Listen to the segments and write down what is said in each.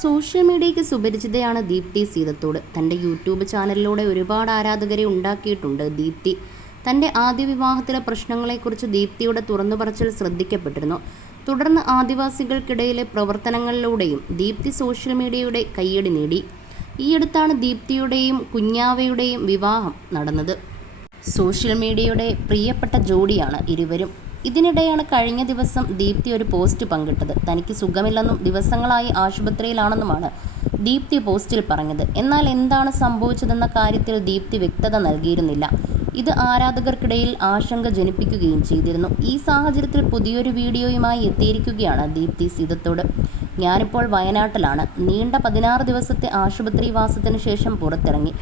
Social മീഡിയയ്ക്ക് സുപരിചിതയാണ് ദീപ്തി സീതത്തോട്. തന്റെ യൂട്യൂബ് ചാനലിലൂടെ ഒരുപാട് ആരാധകരെ ഉണ്ടാക്കിയിട്ടുണ്ട് ദീപ്തി. തന്റെ ആദ്യ വിവാഹത്തിലെ പ്രശ്നങ്ങളെക്കുറിച്ച് ദീപ്തിയുടെ തുറന്നു പറച്ചിൽ ശ്രദ്ധിക്കപ്പെട്ടിരുന്നു. തുടർന്ന് ആദിവാസികൾക്കിടയിലെ പ്രവർത്തനങ്ങളിലൂടെയും ദീപ്തി സോഷ്യൽ മീഡിയയുടെ കയ്യടി നേടി. ഈയടുത്താണ് ദീപ്തിയുടെയും കുഞ്ഞാവയുടെയും വിവാഹം നടന്നത്. സോഷ്യൽ മീഡിയയുടെ പ്രിയപ്പെട്ട ജോഡിയാണ് ഇരുവരും. ഇതിനിടെയാണ് കഴിഞ്ഞ ദിവസം ദീപ്തി ഒരു പോസ്റ്റ് പങ്കിട്ടത്. തനിക്ക് സുഖമില്ലെന്നും ദിവസങ്ങളായി ആശുപത്രിയിലാണെന്നുമാണ് ദീപ്തി പോസ്റ്റിൽ പറഞ്ഞത്. എന്നാൽ എന്താണ് സംഭവിച്ചതെന്ന കാര്യത്തിൽ ദീപ്തി വ്യക്തത നൽകിയിരുന്നില്ല. ഇത് ആരാധകർക്കിടയിൽ ആശങ്ക ജനിപ്പിക്കുകയും ചെയ്തിരുന്നു. ഈ സാഹചര്യത്തിൽ പുതിയൊരു വീഡിയോയുമായി എത്തിയിരിക്കുകയാണ് ദീപ്തി സീതത്തോട്. ഞാനിപ്പോൾ വയനാട്ടിലാണ്. നീണ്ട പതിനാറ് ദിവസത്തെ ആശുപത്രി വാസത്തിന് ശേഷം പുറത്തിറങ്ങി.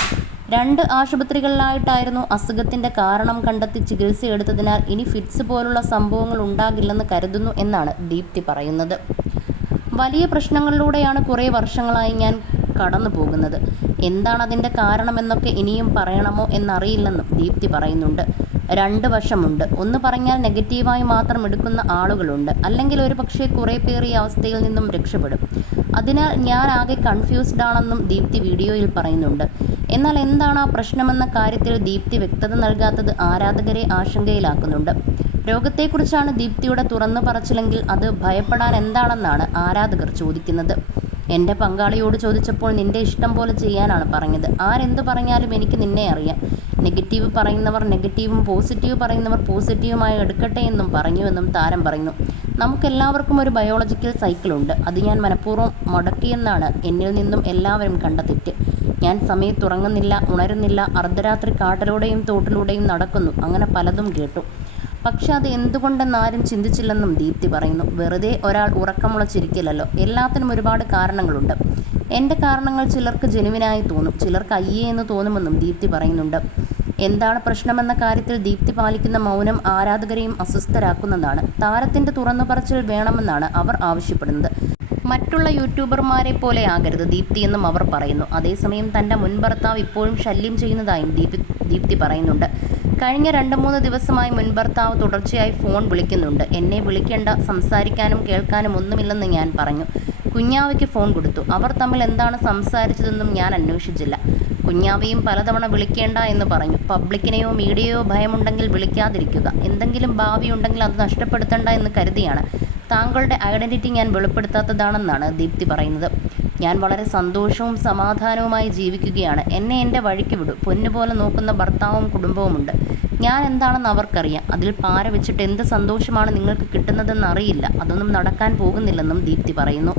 രണ്ട് ആശുപത്രികളിലായിട്ടായിരുന്നു അസുഖത്തിന്റെ കാരണം കണ്ടെത്തി ചികിത്സയെടുത്തതിനാൽ ഇനി ഫിറ്റ്സ് പോലുള്ള സംഭവങ്ങൾ ഉണ്ടാകില്ലെന്ന് കരുതുന്നു എന്നാണ് ദീപ്തി പറയുന്നത്. വലിയ പ്രശ്നങ്ങളിലൂടെയാണ് കുറേ വർഷങ്ങളായി ഞാൻ കടന്നു പോകുന്നത്. എന്താണ് അതിന്റെ കാരണമെന്നൊക്കെ ഇനിയും പറയണമോ എന്നറിയില്ലെന്നും ദീപ്തി പറയുന്നുണ്ട്. രണ്ട് വശമുണ്ട്. ഒന്ന് പറഞ്ഞാൽ നെഗറ്റീവായി മാത്രം എടുക്കുന്ന ആളുകളുണ്ട്. അല്ലെങ്കിൽ ഒരു പക്ഷേ കുറേ പേർ ഈ അവസ്ഥയിൽ നിന്നും രക്ഷപ്പെടും. അതിനാൽ ഞാൻ ആകെ കൺഫ്യൂസ്ഡ് ആണെന്നും ദീപ്തി വീഡിയോയിൽ പറയുന്നുണ്ട്. എന്നാൽ എന്താണ് ആ പ്രശ്നമെന്ന കാര്യത്തിൽ ദീപ്തി വ്യക്തത നൽകാത്തത് ആരാധകരെ ആശങ്കയിലാക്കുന്നുണ്ട്. രോഗത്തെക്കുറിച്ചാണ് ദീപ്തിയുടെ തുറന്നു പറച്ചിലെങ്കിൽ അത് ഭയപ്പെടാൻ എന്താണെന്നാണ് ആരാധകർ ചോദിക്കുന്നത്. എന്റെ പങ്കാളിയോട് ചോദിച്ചപ്പോൾ നിന്റെ ഇഷ്ടം പോലെ ചെയ്യാനാണ് പറഞ്ഞത്. ആരെന്ത് പറഞ്ഞാലും എനിക്ക് നിന്നെ അറിയാം. നെഗറ്റീവ് പറയുന്നവർ നെഗറ്റീവും പോസിറ്റീവ് പറയുന്നവർ പോസിറ്റീവുമായി എടുക്കട്ടെ എന്നും പറഞ്ഞുവെന്നും താരം പറഞ്ഞു നമുക്കെല്ലാവർക്കും ഒരു ബയോളജിക്കൽ സൈക്കിളുണ്ട് അത് ഞാൻ മനഃപൂർവം മുടക്കിയെന്നാണ് എന്നിൽ നിന്നും എല്ലാവരും കണ്ട തെറ്റ്. ഞാൻ സമയത്തുറങ്ങുന്നില്ല ഉണരുന്നില്ല അർദ്ധരാത്രി കാട്ടിലൂടെയും തോട്ടിലൂടെയും നടക്കുന്നു. അങ്ങനെ പലതും കേട്ടു. പക്ഷെ അത് എന്തുകൊണ്ടെന്ന് ആരും ചിന്തിച്ചില്ലെന്നും ദീപ്തി പറയുന്നു. വെറുതെ ഒരാൾ ഉറക്കമുളച്ചിരിക്കില്ലല്ലോ എല്ലാത്തിനും ഒരുപാട് കാരണങ്ങളുണ്ട്. എന്റെ കാരണങ്ങൾ ചിലർക്ക് ജനുവിനായി തോന്നും. ചിലർക്ക് അയ്യേ എന്ന് തോന്നുമെന്നും ദീപ്തി പറയുന്നുണ്ട്. എന്താണ് പ്രശ്നമെന്ന കാര്യത്തിൽ ദീപ്തി പാലിക്കുന്ന മൗനം ആരാധകരെയും അസ്വസ്ഥരാക്കുന്നതാണ്. താരത്തിന്റെ തുറന്നു പറച്ചിൽ വേണമെന്നാണ് അവർ ആവശ്യപ്പെടുന്നത്. മറ്റുള്ള യൂട്യൂബർമാരെ പോലെ ആകരുത്. ദീപ്തി എന്നും അവർ പറയുന്നു. അതേസമയം തന്റെ മുൻ ഭർത്താവ് ഇപ്പോഴും ശല്യം ചെയ്യുന്നതായും ദീപി ദീപ്തി പറയുന്നുണ്ട്. കഴിഞ്ഞ രണ്ട് മൂന്ന് ദിവസമായി മുൻ ഭർത്താവ് തുടർച്ചയായി ഫോൺ വിളിക്കുന്നുണ്ട്. എന്നെ വിളിക്കേണ്ട സംസാരിക്കാനും കേൾക്കാനും ഒന്നുമില്ലെന്ന് ഞാൻ പറഞ്ഞു. കുഞ്ഞാവയ്ക്ക് ഫോൺ കൊടുത്തു. അവർ തമ്മിൽ എന്താണ് സംസാരിച്ചതെന്നും ഞാൻ അന്വേഷിച്ചില്ല. കുഞ്ഞാവയും പലതവണ വിളിക്കേണ്ട എന്ന് പറഞ്ഞു. പബ്ലിക്കിനെയോ മീഡിയയോ ഭയമുണ്ടെങ്കിൽ വിളിക്കാതിരിക്കുക. എന്തെങ്കിലും ഭാവിയുണ്ടെങ്കിൽ അത് നഷ്ടപ്പെടുത്തണ്ട എന്ന് കരുതിയാണ്. താങ്കളുടെ ഐഡന്റിറ്റി ഞാൻ വെളിപ്പെടുത്താത്തതാണെന്നാണ് ദീപ്തി പറയുന്നത്. ഞാൻ വളരെ സന്തോഷവും സമാധാനവുമായി ജീവിക്കുകയാണ്. എന്നെ എന്റെ വഴിക്ക് വിടൂ. പൊന്നുപോലെ നോക്കുന്ന ഭർത്താവും കുടുംബവുമുണ്ട്. ഞാൻ എന്താണെന്ന് അവർക്കറിയാം. അതിൽ പാര വെച്ചിട്ട് എന്ത് സന്തോഷമാണ് നിങ്ങൾക്ക് കിട്ടുന്നതെന്ന് അറിയില്ല. അതൊന്നും നടക്കാൻ പോകുന്നില്ലെന്നും ദീപ്തി പറയുന്നു.